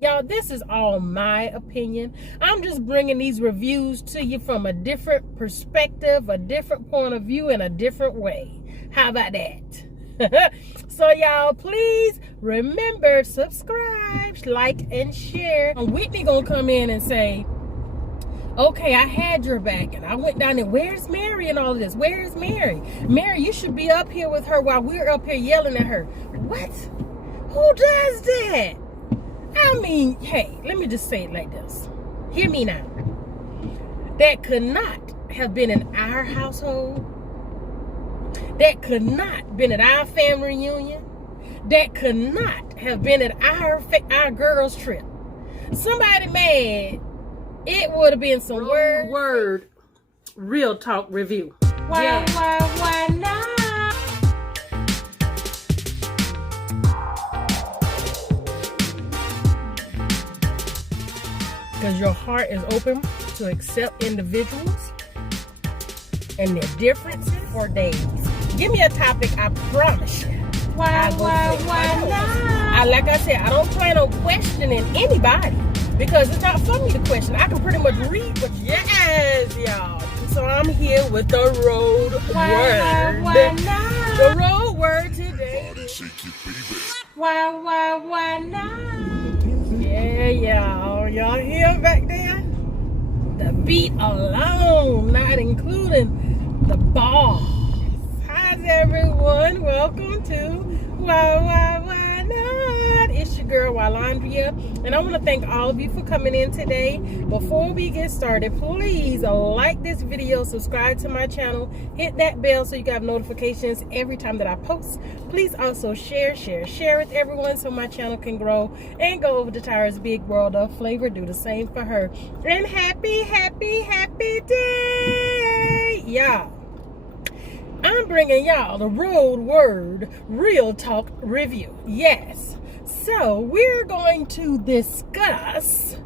Y'all, this is all my opinion. I'm just bringing these reviews to you from a different perspective, a different point of view, in a different way. How about that? So y'all, please remember, subscribe, like, and share. Whitney gonna come in and say, okay, I had your back, and I went down there. Where's Mary and all of this? Where's Mary? Mary, you should be up here with her while we're up here yelling at her. What? Who does that? I mean, hey, let me just say it like this. Hear me now. That could not have been in our household. That could not been at our family reunion. That could not have been at our girls' trip. Somebody mad, it would have been some word real talk review. Why not? Because your heart is open to accept individuals and their differences for days. Give me a topic, I promise you. Why not? Like I said, I don't plan on questioning anybody because it's not for me to question. I can pretty much read what yes, y'all. So I'm here with the road word. Why not? The road word today. Why not? Yeah, y'all hear back there? The beat alone, not including the ball. How's everyone? Welcome to Why Not? It's your girl Wylondria, and I want to thank all of you for coming in today. Before we get started, please like this video, subscribe to my channel, hit that bell so you can have notifications every time that I post. Please also share with everyone so my channel can grow, and go over to Tyra's Big World of Flavor, do the same for her. And happy day, y'all. I'm bringing y'all the road word real talk review. Yes. So we're going to discuss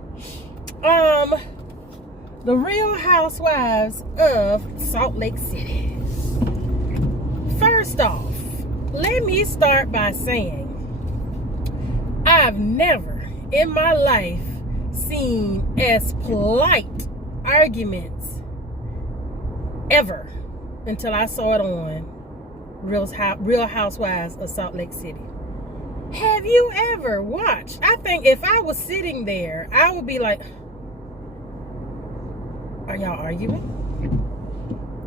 the Real Housewives of Salt Lake City. First off, let me start by saying I've never in my life seen as polite arguments ever until I saw it on Real Housewives of Salt Lake City. Have you ever watched? I think if I was sitting there, I would be like, are y'all arguing?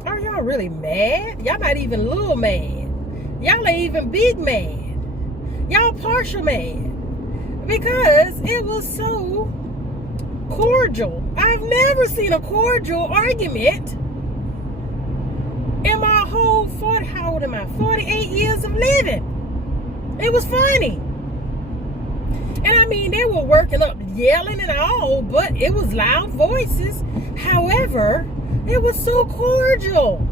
Are y'all really mad? Y'all not even a little mad. Y'all ain't even big mad. Y'all partial mad. Because it was so cordial. I've never seen a cordial argument in my whole 48 years of living. It was funny. And I mean, they were working up, yelling and all, but it was loud voices. However, it was so cordial.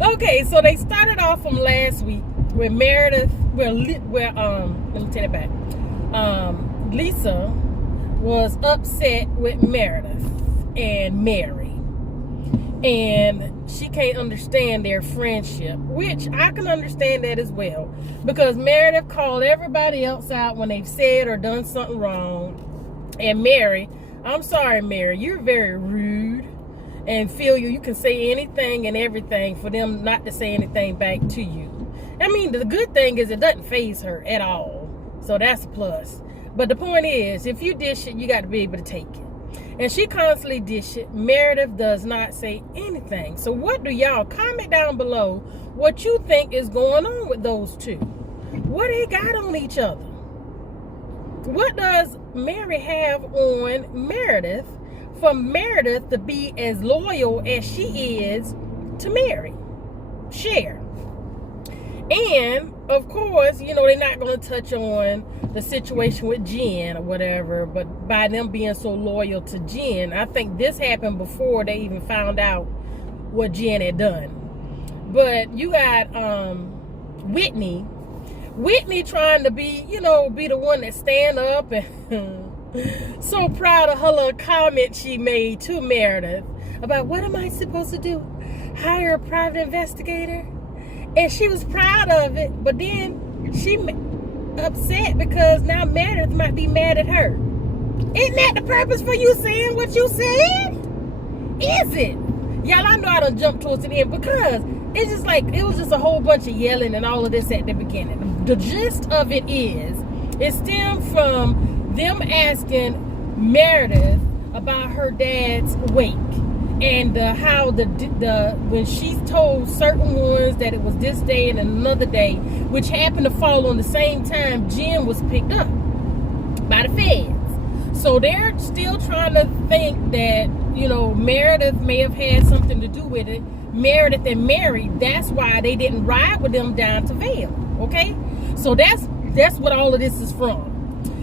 Okay, so they started off from last week where Meredith, let me take it back. Lisa was upset with Meredith and Mary. And she can't understand their friendship, which I can understand that as well, because Meredith called everybody else out when they've said or done something wrong. And Mary, I'm sorry, Mary, you're very rude, and feel you can say anything and everything for them not to say anything back to you. I mean, the good thing is it doesn't faze her at all, so that's a plus. But the point is, if you dish it, you got to be able to take it. And she constantly dish it. Meredith does not say anything. So what do y'all comment down below what you think is going on with those two? What they got on each other? What does Mary have on Meredith for Meredith to be as loyal as she is to Mary? Share. And of course, you know, they're not going to touch on the situation with Jen or whatever, but by them being so loyal to Jen, I think this happened before they even found out what Jen had done. But you got Whitney trying to be, you know, be the one that stand up and so proud of her little comment she made to Meredith about what am I supposed to do? Hire a private investigator? And she was proud of it, but then upset because now Meredith might be mad at her. Isn't that the purpose for you saying what you said? Is it? Y'all, I know I done jumped towards the end because it's just like, it was just a whole bunch of yelling and all of this at the beginning. The gist of it is, it stemmed from them asking Meredith about her dad's wake and how when she told certain ones that it was this day and another day, which happened to fall on the same time Jen was picked up by the feds. So they're still trying to think that, you know, Meredith may have had something to do with it. Meredith and Mary, that's why they didn't ride with them down to Vail. Okay? So that's what all of this is from.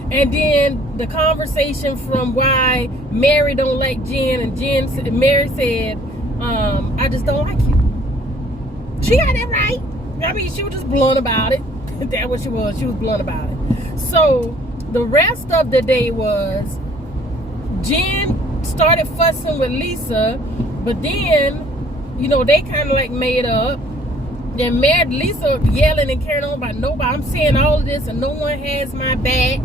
And then the conversation from why Mary don't like Jen, and Mary said, I just don't like you. She got it right. I mean, she was just blunt about it. That's what she was. She was blunt about it. So the rest of the day was Jen started fussing with Lisa, but then, you know, they kind of like made up. Then Lisa yelling and carrying on about nobody. I'm saying all of this and no one has my back.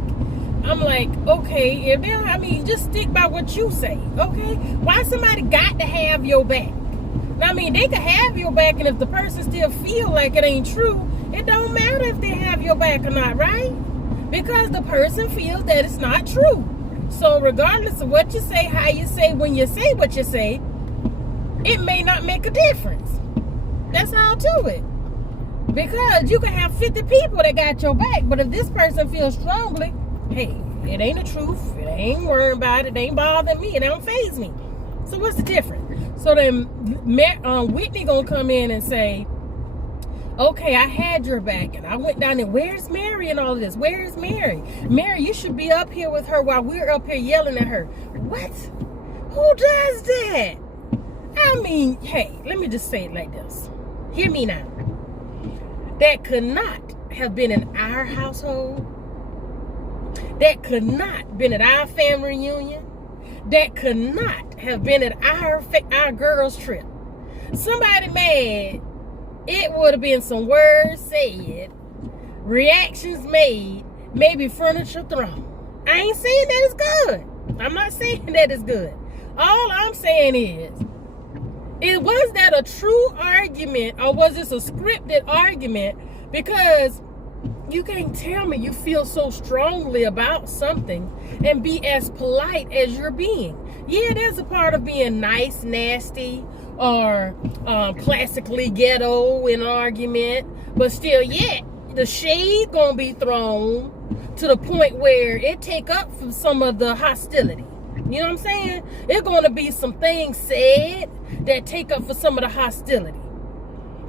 I'm like, okay, if they, I mean, just stick by what you say, okay? Why somebody got to have your back? I mean, they can have your back, and if the person still feel like it ain't true, it don't matter if they have your back or not, right? Because the person feels that it's not true. So regardless of what you say, how you say, when you say what you say, it may not make a difference. That's all to it. Because you can have 50 people that got your back, but if this person feels strongly, hey, it ain't the truth, it ain't worrying about it, it ain't bothering me, it don't faze me. So what's the difference? So then Whitney gonna come in and say, okay, I had your back and I went down there. Where's Mary and all of this? Where's Mary? Mary, you should be up here with her while we're up here yelling at her. What? Who does that? I mean, hey, let me just say it like this. Hear me now. That could not have been in our household. That could not been at our family reunion. That could not have been at our girls' trip. Somebody mad, it would have been some words said, reactions made, maybe furniture thrown. I ain't saying that it's good. I'm not saying that it's good. All I'm saying is, was that a true argument or was this a scripted argument? Because you can't tell me you feel so strongly about something and be as polite as you're being. Yeah, there's a part of being nice, nasty, or classically ghetto in an argument, but still yet the shade gonna be thrown to the point where it take up from some of the hostility. You know what I'm saying? It's gonna be some things said that take up for some of the hostility.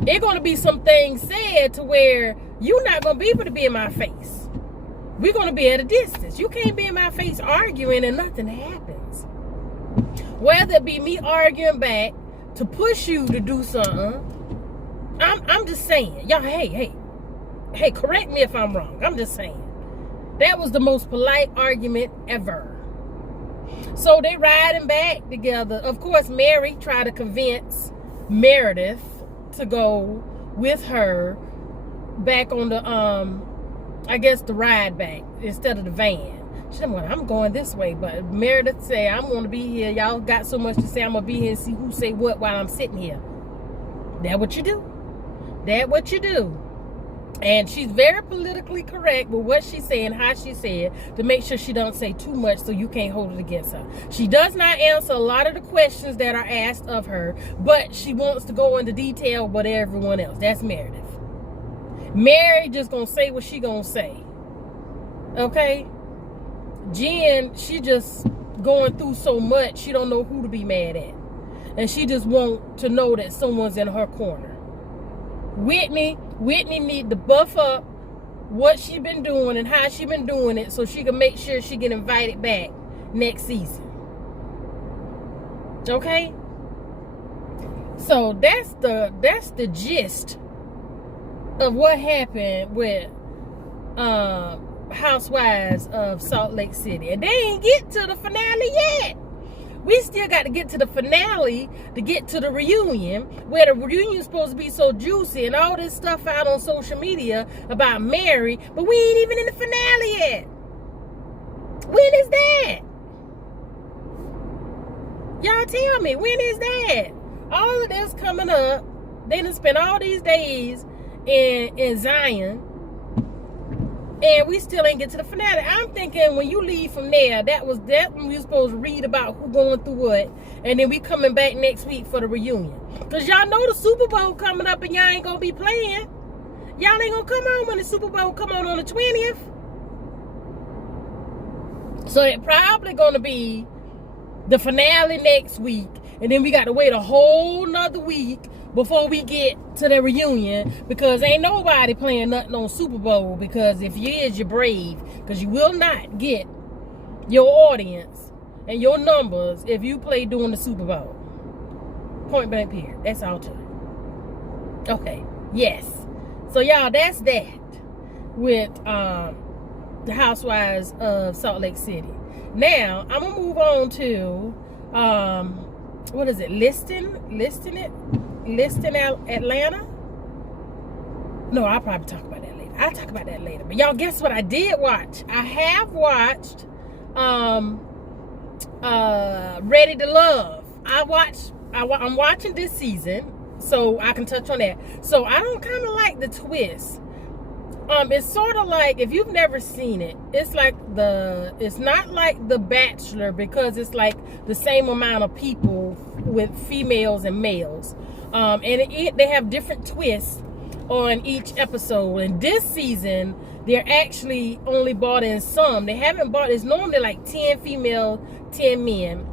It's gonna be some things said to where you're not gonna be able to be in my face. We're gonna be at a distance. You can't be in my face arguing and nothing happens. Whether it be me arguing back to push you to do something, I'm just saying, y'all, hey, correct me if I'm wrong. I'm just saying. That was the most polite argument ever. So they riding back together. Of course, Mary tried to convince Meredith to go with her back on the, I guess the ride back instead of the van. She said, well, I'm going this way. But Meredith said, I'm going to be here. Y'all got so much to say. I'm going to be here and see who say what while I'm sitting here. That what you do. That what you do. And she's very politically correct with what she said and how she said to make sure she don't say too much so you can't hold it against her. She does not answer a lot of the questions that are asked of her, but she wants to go into detail with everyone else. That's Meredith. Mary just gonna say what she gonna say. Okay? Jen, she just going through so much, she don't know who to be mad at. And she just want to know that someone's in her corner. Whitney need to buff up what she been doing and how she been doing it so she can make sure she get invited back next season. Okay? So that's the gist of what happened with Housewives of Salt Lake City. And they ain't get to the finale yet. We still got to get to the finale to get to the reunion, where the reunion is supposed to be so juicy and all this stuff out on social media about Mary, but we ain't even in the finale yet. When is that? Y'all tell me, when is that? All of this coming up. They done spent all these days in Zion, and we still ain't get to the finale. I'm thinking when you leave from there, that when you're supposed to read about who going through what, and then we coming back next week for the reunion. Because y'all know the Super Bowl coming up and y'all ain't going to be playing. Y'all ain't going to come on when the Super Bowl come on the 20th. So it probably going to be the finale next week, and then we got to wait a whole nother week before we get to the reunion, because ain't nobody playing nothing on Super Bowl, because if you is, you're brave, because you will not get your audience and your numbers if you play during the Super Bowl. Point blank period. That's all to it. Okay, yes. So y'all, that's that with the Housewives of Salt Lake City. Now I'm gonna move on to what is it? Listing Atlanta? No, I'll probably talk about that later. I'll talk about that later. But y'all, guess what I did watch? I have watched Ready to Love. I'm watching this season, so I can touch on that. So I don't kind of like the twist. It's sort of like, if you've never seen it, it's not like The Bachelor, because it's like the same amount of people with females and males. And they have different twists on each episode. And this season, they're actually only brought in some. They haven't brought, it's normally like 10 female, 10 men.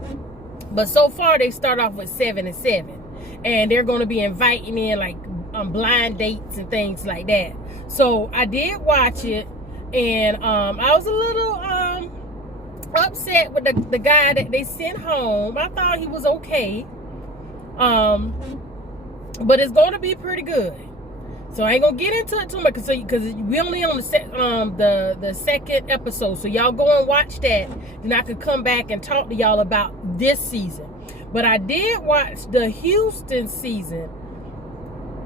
But so far, they start off with 7 and 7. And they're going to be inviting in like blind dates and things like that. So I did watch it, and I was a little upset with the guy that they sent home. I thought he was okay, but it's going to be pretty good. So I ain't gonna get into it too much, because we only on the second episode. So y'all go and watch that, then I could come back and talk to y'all about this season. But I did watch the Houston season,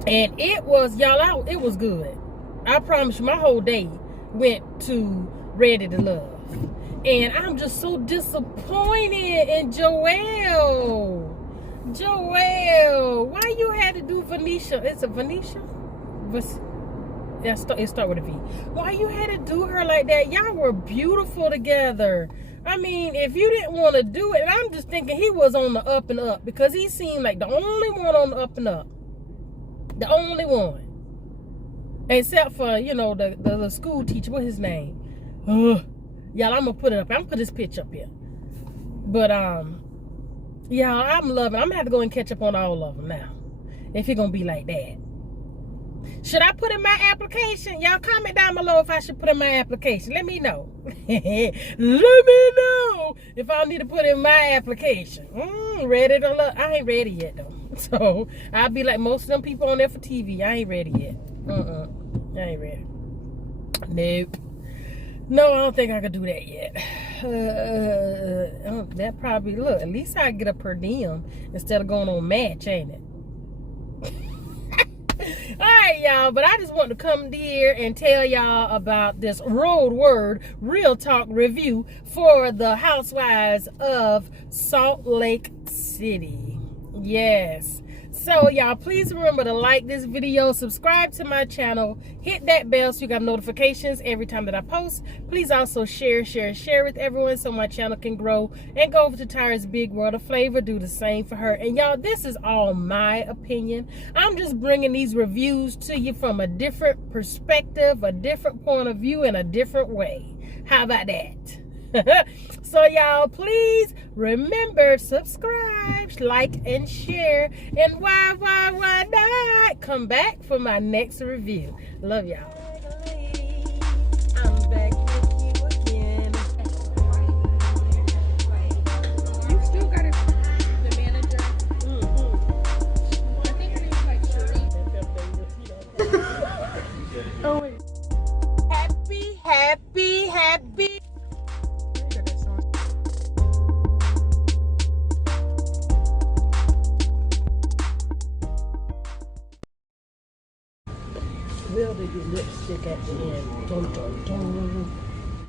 and it was it was good. I promise you, my whole day went to Ready to Love. And I'm just so disappointed in Joelle. Joelle, why you had to do Venetia? It's a Venetia? It start with a V. Why you had to do her like that? Y'all were beautiful together. I mean, if you didn't want to do it, and I'm just thinking he was on the up and up, because he seemed like the only one on the up and up. The only one. Except for, the school teacher. What's his name? Y'all, I'm going to put it up. I'm going to put his picture up here. But, yeah, I'm loving it. I'm going to have to go and catch up on all of them now, if it's going to be like that. Should I put in my application? Y'all comment down below if I should put in my application. Let me know. Let me know if I need to put in my application. Ready to Love. I ain't ready yet, though. So, I'll be like most of them people on there for TV. I ain't ready yet. I ain't ready. Nope. No, I don't think I could do that yet. That probably, look, at least I get a per diem instead of going on Match, ain't it? Alright, y'all, but I just want to come here and tell y'all about this Road Word Real Talk review for the Housewives of Salt Lake City. Yes. So, y'all, please remember to like this video, subscribe to my channel, hit that bell so you got notifications every time that I post. Please also share with everyone so my channel can grow. And go over to Tyra's Big World of Flavor, do the same for her. And, y'all, this is all my opinion. I'm just bringing these reviews to you from a different perspective, a different point of view, in a different way. How about that? So y'all, please remember, subscribe, like, and share. And why not come back for my next review. Love y'all. I'm back with you again. You still got it, the manager. I think her name's like Sheree. Oh, happy